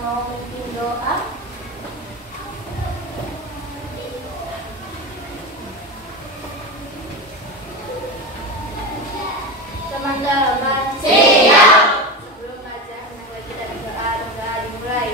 mau mimpin doa. Teman-teman, siap. Sebelum baca, mari kita berdoa. Doa dimulai.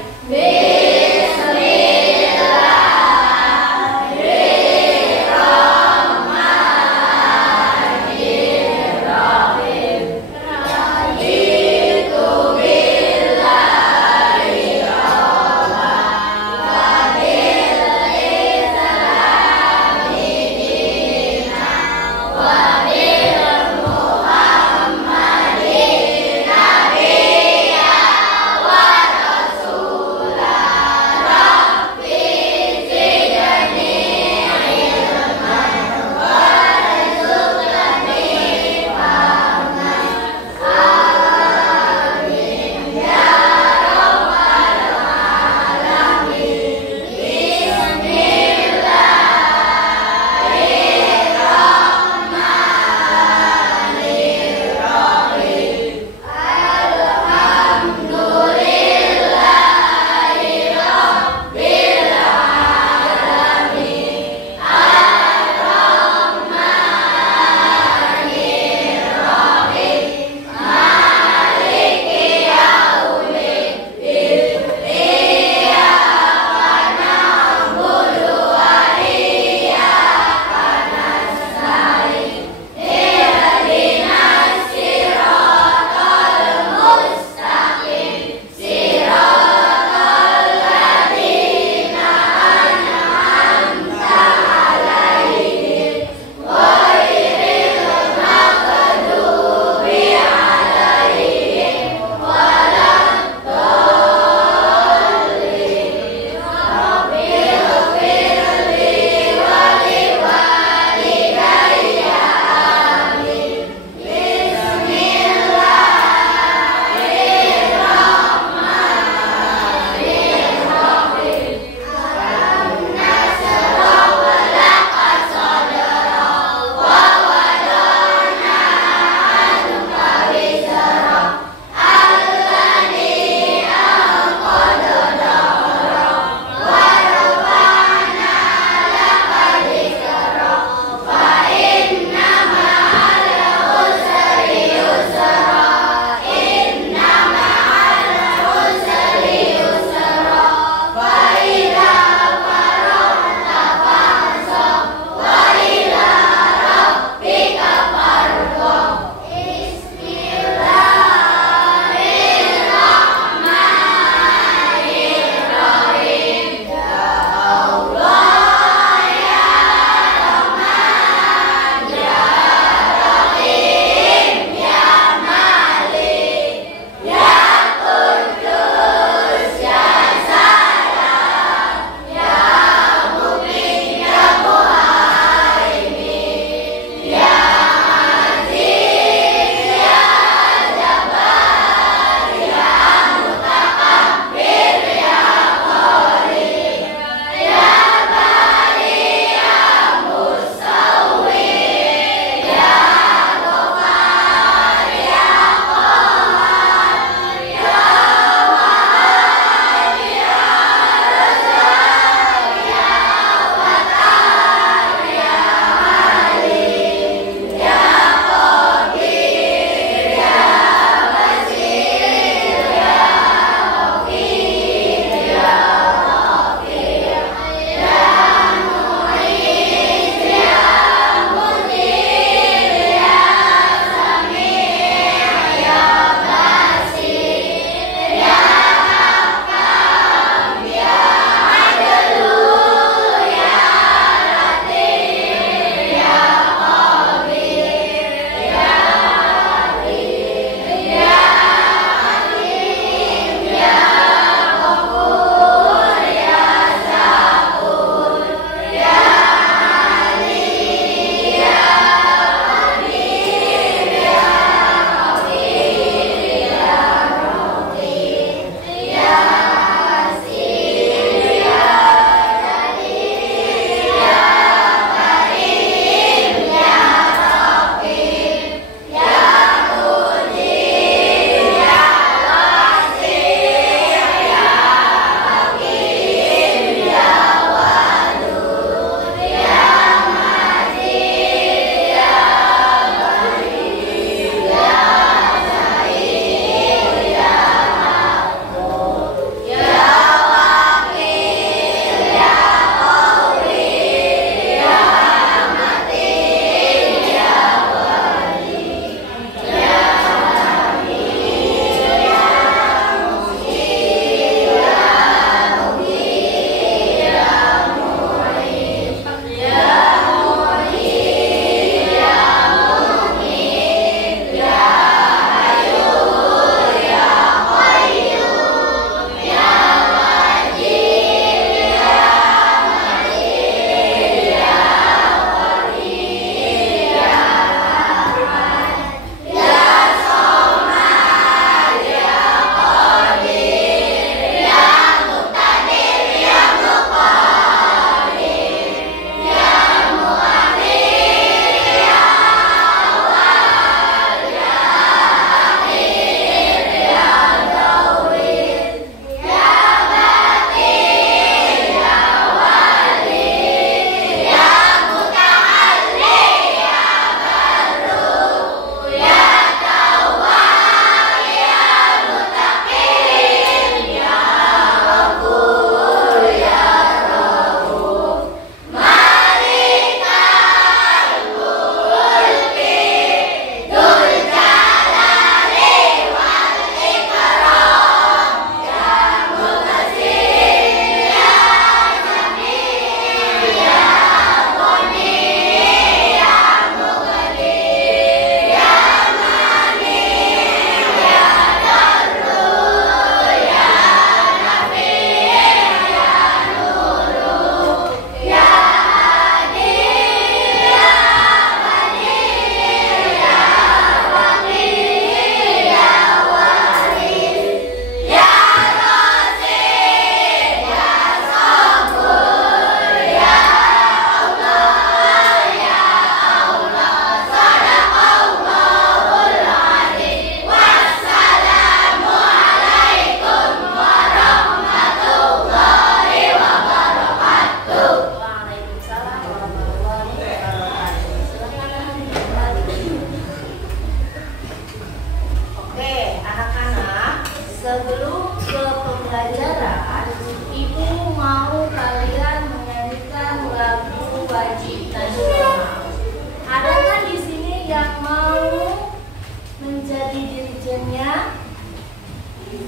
bukunya?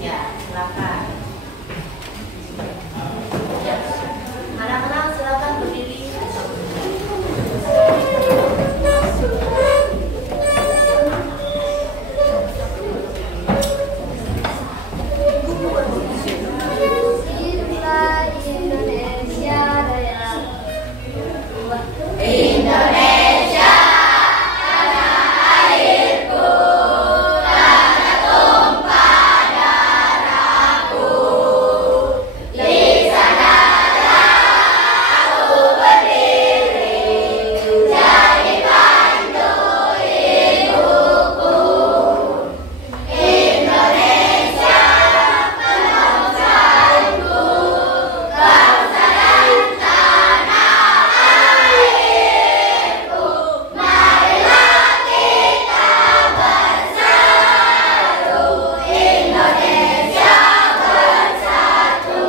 Ya, silakan. Ya, anak-anak silakan berdiri. Indonesia, tanah airku, tanah tumpah darahku. Di sanalah aku berdiri, jadi pandu hidupku. Indonesia, bangsaku, bangsa dan tanah airku. Marilah kita bersatu, Indonesia bersatu.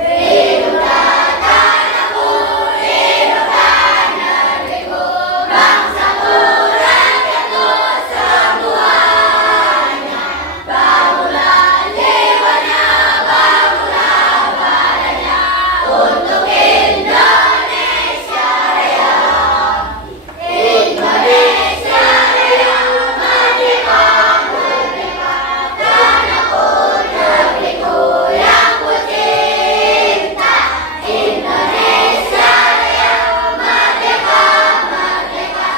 Hiduplah tanahku, hiduplah negeriku, bangsaku, rakyatku semuanya. Bangunlah jiwanya, bangunlah badannya untuk Indonesia Raya. Indonesia Raya, merdeka, merdeka, tanahku, negeriku yang ku cinta. Indonesia Raya, merdeka, merdeka,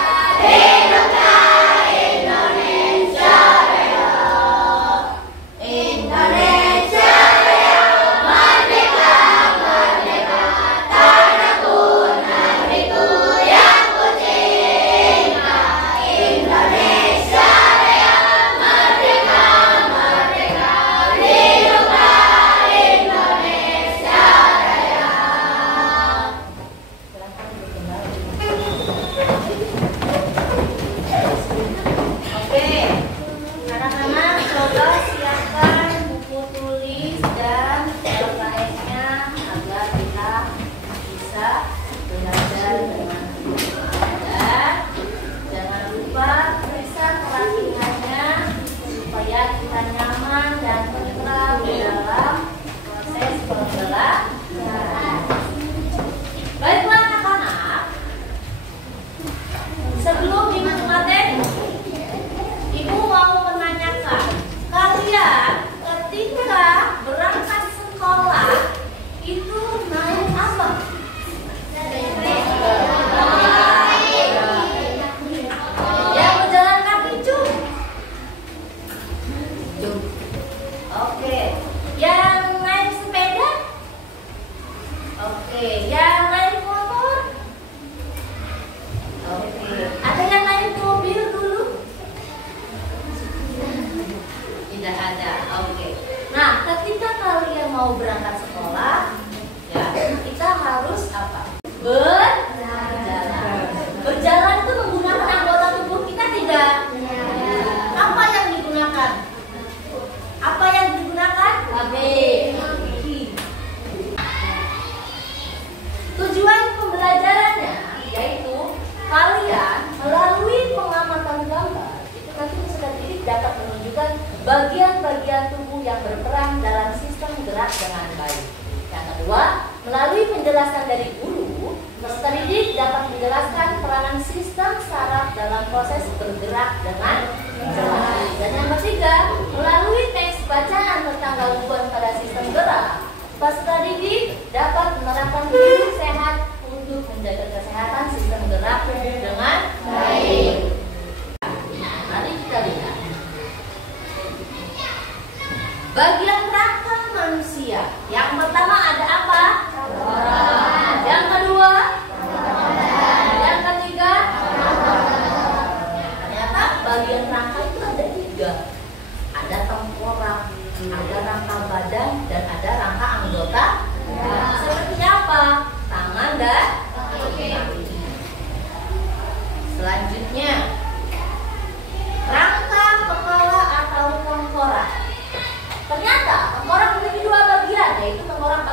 hiduplah Indonesia Raya. Indonesia Raya, merdeka, merdeka, tanahku, negeriku yang ku cinta. Indonesia Raya, merdeka, merdeka, hiduplah Indonesia Raya. Oke, anak-anak coba siapkan buku tulis dan LKS-nya agar kita bisa belajar dengan dan jangan lupa periksa pelatihannya supaya kita nyaman dan tentram dalam proses pembelajaran. Baiklah anak-anak, sebelum dimulai materi, Ibu mau menanyakan, kalian ketika berangkat sekolah itu naik apa? Yang berjalan kaki Cum? Oke. Yang naik sepeda? Oke. Yang naik motor? Oke. Ada yang naik mobil dulu? Tidak ada. Oke. Nah, ketika kalian mau berangkat sekolah, ya, kita harus apa? Berjalan. Berjalan itu menggunakan anggota tubuh kita tidak? Apa yang digunakan? Apa yang digunakan? Kaki. Tujuan pembelajarannya yaitu kalian melalui pengamatan gambar itu nanti peserta didik dapat menunjukkan bagian-bagian tubuh yang berperan dalam sistem gerak dengan baik. Yang kedua, melalui penjelasan dari guru, peserta didik dapat menjelaskan peranan sistem saraf dalam proses bergerak dengan jelas. Dan yang ketiga, melalui teks bacaan tentang gangguan pada sistem gerak, peserta didik dapat menerapkan hidup sehat untuk menjaga kesehatan sistem gerak dengan baik. Mari kita lihat bagian rangka manusia. Yang pertama ada apa? Yang kedua? Yang ketiga? Ternyata bagian rangka itu ada 3. Ada tengkorak, ada rangka badan, dan ada rangka anggota. Seperti apa? Tangan dan kaki. Selanjutnya, rangka kepala atau tengkorak. Ternyata tengkorak memiliki 2 bagian, yaitu tengkorak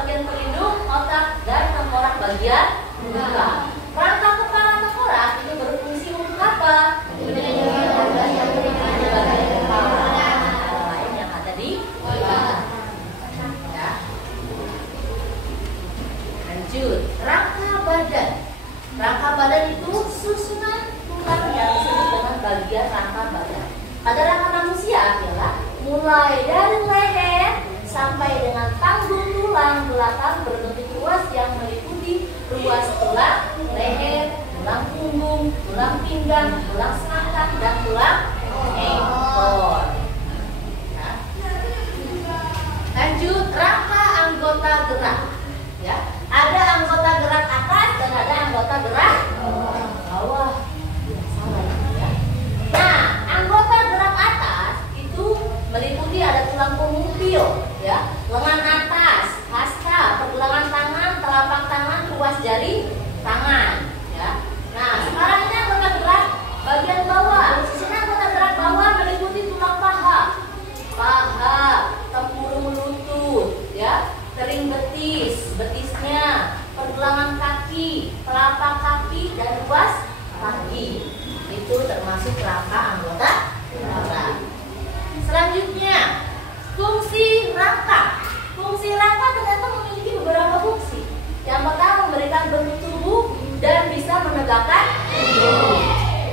gerakan manusia adalah mulai dari leher sampai dengan panggung tulang belakang berbentuk ruas yang meliputi ruas tulang leher, tulang punggung, tulang pinggang, tulang selangkah, dan tulang ekor. Nah, lanjut rangka anggota gerak. Ya, ada anggota gerak atas dan ada anggota gerak bawah. Ya, salah ini ya. Nah, anggota gerak atas itu meliputi ada tulang punggung pio, ya, lengan atas, hasta, pergelangan tangan, telapak tangan, ruas jari tangan, ya. Nah, sekarang ini anggota gerak bagian bawah. Di sini anggota gerak bawah meliputi tulang paha, tempurung lutut, ya, kering betis, betisnya, pergelangan kaki, telapak kaki, dan ruas kaki. Itu termasuk rangka anggota gerak. Selanjutnya, fungsi rangka. Fungsi rangka ternyata memiliki beberapa fungsi. Yang pertama, memberikan bentuk tubuh dan bisa menegakkan tubuh.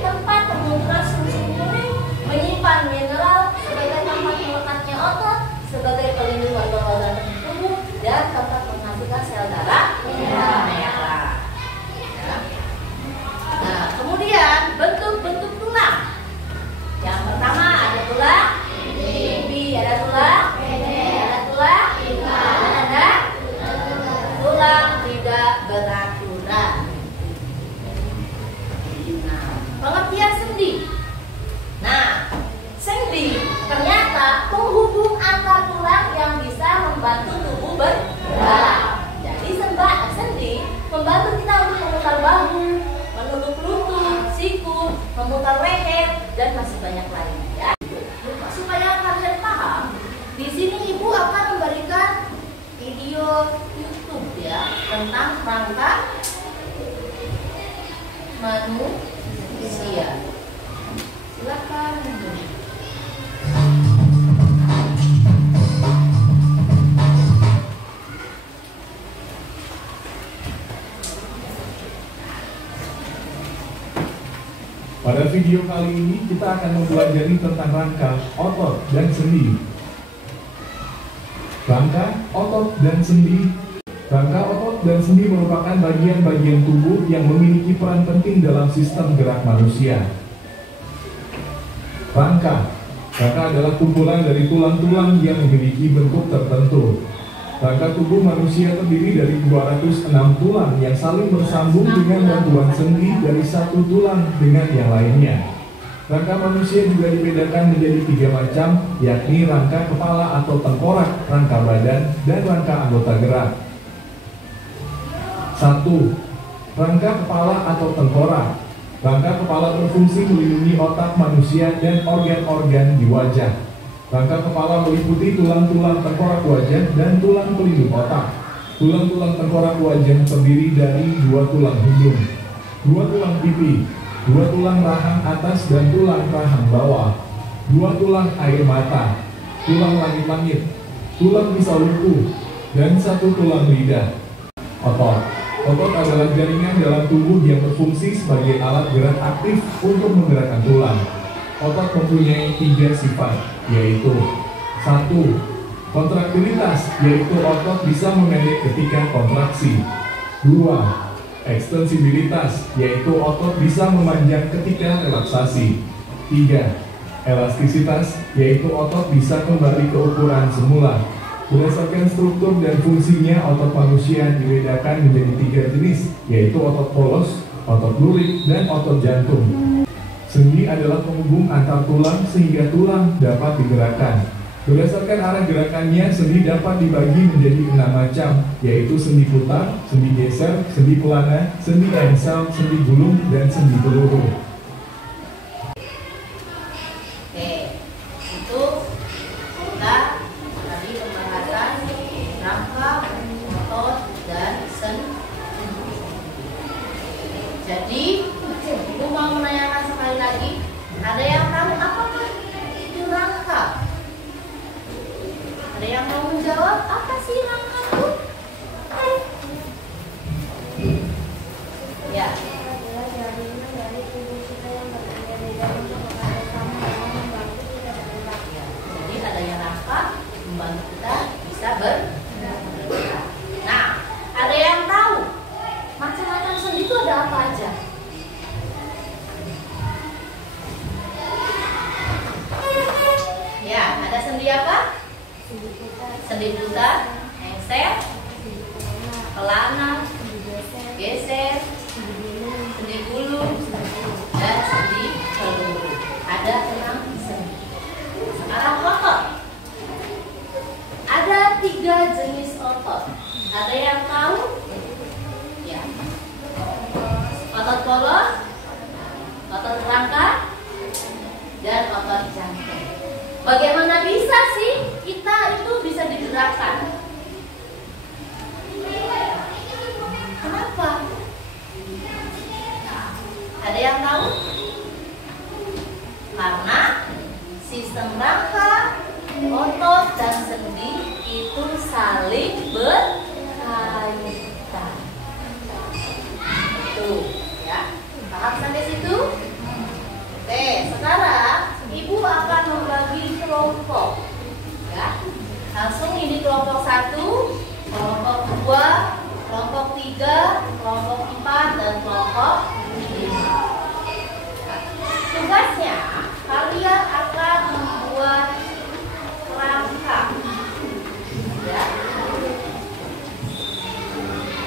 Tempat pembungkusan fungsi ini menyimpan mineral sebagai tempat melekatnya otot, sebagai pelindung organ-organ tubuh, dan tempat menghasilkan sel darah merah. Ya. Nah, kemudian bentuk-bentuk tulang. Yang pertama ada tulang pipi, ada tulang ada tulang dan ada tulang tidak beraturan. Nah, pengertian sendi. Nah, sendi ternyata penghubung antar tulang yang bisa membantu tubuh bergerak. Jadi sendi membantu kita untuk memutar bahu, menunduk lutut, siku, memutar leher, dan masih banyak lainnya, ya. Supaya kalian paham, di sini ibu akan memberikan video YouTube, ya, tentang rangka manusia. Silakan. Pada video kali ini kita akan mempelajari tentang rangka, otot, dan sendi. Rangka, otot, dan sendi. Rangka, otot, dan sendi merupakan bagian-bagian tubuh yang memiliki peran penting dalam sistem gerak manusia. Rangka adalah kumpulan dari tulang-tulang yang memiliki bentuk tertentu. Rangka tubuh manusia terdiri dari 206 tulang yang saling bersambung dengan bantuan sendi dari satu tulang dengan yang lainnya. Rangka manusia juga dibedakan menjadi 3 macam, yakni rangka kepala atau tengkorak, rangka badan, dan rangka anggota gerak. 1. Rangka kepala atau tengkorak. Rangka kepala berfungsi melindungi otak manusia dan organ-organ di wajah. Rangka kepala meliputi tulang-tulang tengkorak wajah dan tulang pelindung otak. Tulang-tulang tengkorak wajah terdiri dari 2 tulang hidung, 2 tulang pipi, 2 tulang rahang atas dan tulang rahang bawah, 2 tulang air mata, tulang langit-langit, tulang pisau luku, dan 1 tulang lidah. Otot. Otot adalah jaringan dalam tubuh yang berfungsi sebagai alat gerak aktif untuk menggerakkan tulang. Otot mempunyai 3 sifat, yaitu 1. Kontraktilitas, yaitu otot bisa memendek ketika kontraksi. 2. Ekstensibilitas, yaitu otot bisa memanjang ketika relaksasi. 3. Elastisitas, yaitu otot bisa kembali ke ukuran semula. Berdasarkan struktur dan fungsinya, otot manusia dibedakan menjadi 3 jenis, yaitu otot polos, otot lurik, dan otot jantung. Sendi adalah penghubung antar tulang sehingga tulang dapat digerakkan. Berdasarkan arah gerakannya, sendi dapat dibagi menjadi 6 macam, yaitu sendi putar, sendi geser, sendi pelana, sendi engsel, sendi gulung, dan sendi peluru. Oke, itu kita tadi pembahasan rangka, otot, dan sendi. Jadi, ibu mau menanyakan sekali lagi, ada yang tahu apakah itu rangka? Ada yang mau menjawab apa sih rangka itu? Ya. Adalah jaringan dari tubuh kita yang berbeda-beda untuk bekerja sama dalam membantu kita geser, pelana, geser, sendi gulung, dan sendi peluru. Ada 6 sendi. Sekarang otot. Ada 3 jenis otot. Ada yang tahu? Ya. Otot polos, otot rangka, dan otot jantung. Bagaimana bisa sih kita itu bisa digerakkan? Kenapa? Ada yang tahu? Karena sistem rangka, otot, dan sendi itu saling berkaitan. Tuh, ya. Paham sampai situ? Oke, sekarang ibu akan membagi kelompok. Ya. Langsung ini kelompok 1, kelompok 2, kelompok 3, kelompok 4, dan kelompok 5. Tugasnya kalian akan membuat rangka, ya.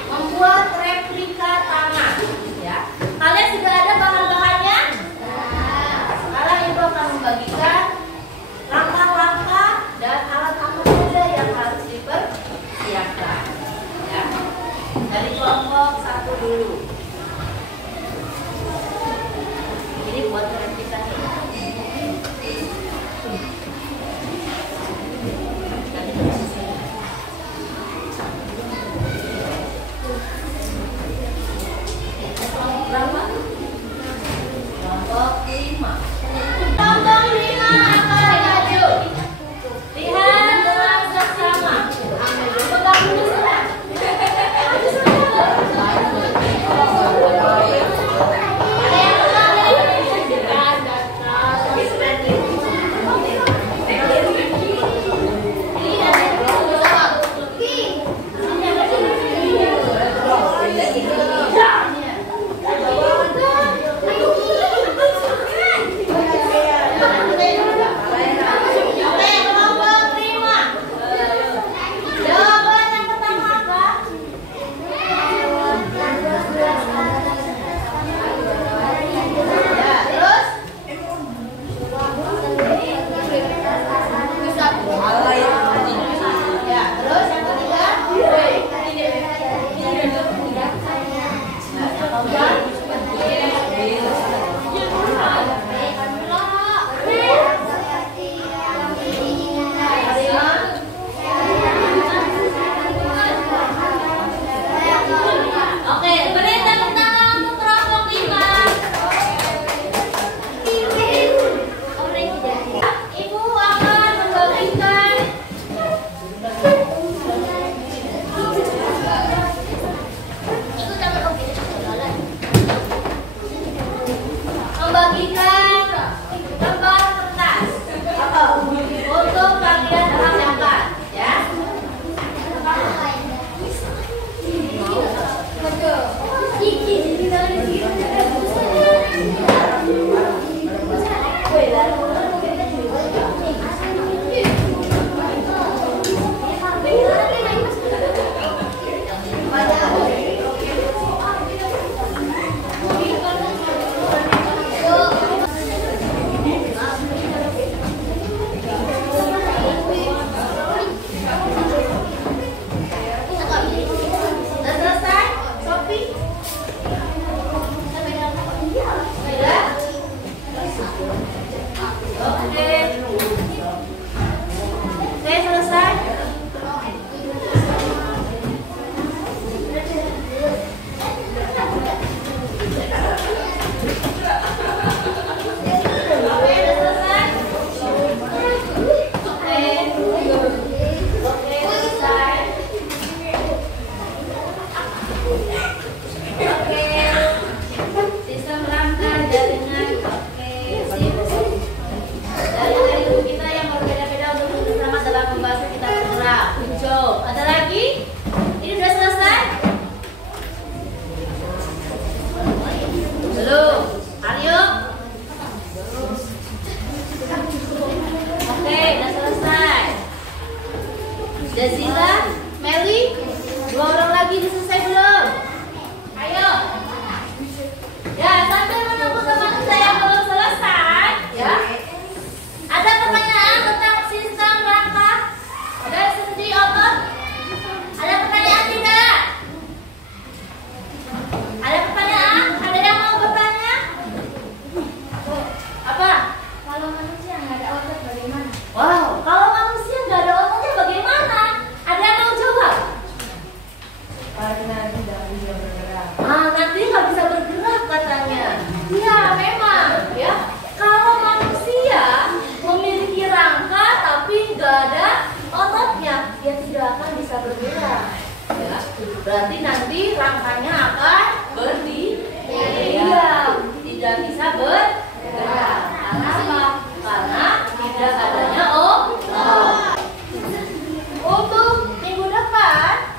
Membuat replika tangan, ya. Kalian sudah ada bahan-bahannya? Nah, sekarang ibu akan membagikan langkah-langkah dan alat apa saja yang harus dipersiapkan, ya. Dari kelompok 1 dulu. Ini buat replikanya. Berapa? Kelompok 5. Kelompok 5 akan maju. Lihat dengan seksama. Pegang dulu sana. Maju sana. berarti nanti rangkanya akan berdiam, tidak bisa bergerak. Karena apa? Karena tidak adanya Untuk minggu depan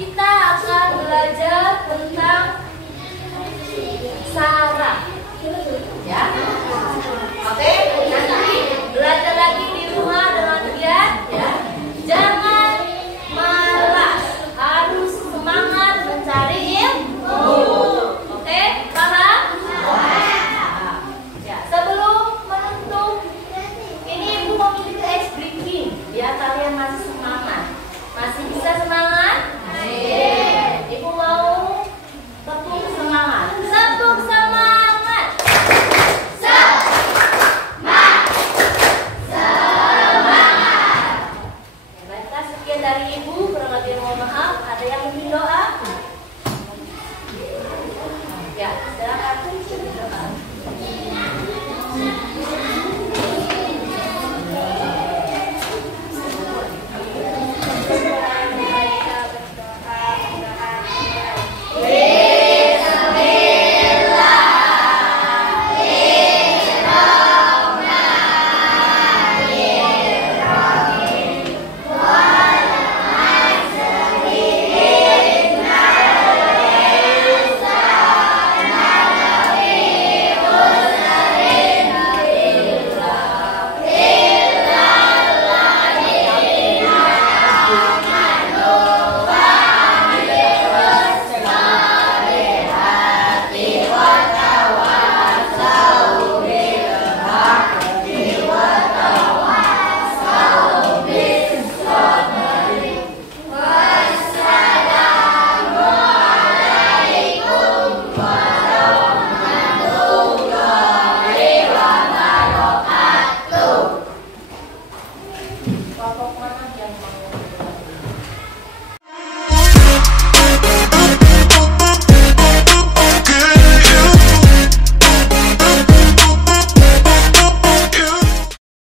kita akan belajar tentang saraf, ya. Oke, nanti belajar lagi di rumah dengan giat, ya. Jangan malas, harus semangat mencari ilmu. Oke, paham? Ya, sebelum menutup, ini Ibu mau bikin ice breaking biar kalian masih semangat. Masih bisa semangat? Ibu mau tepuk semangat. Tepuk semangat. Baiklah, sekian dari Ibu. Kurang lebih mohon maaf. Ada yang ingin doa? Ya, silakan berdoa. Kelompok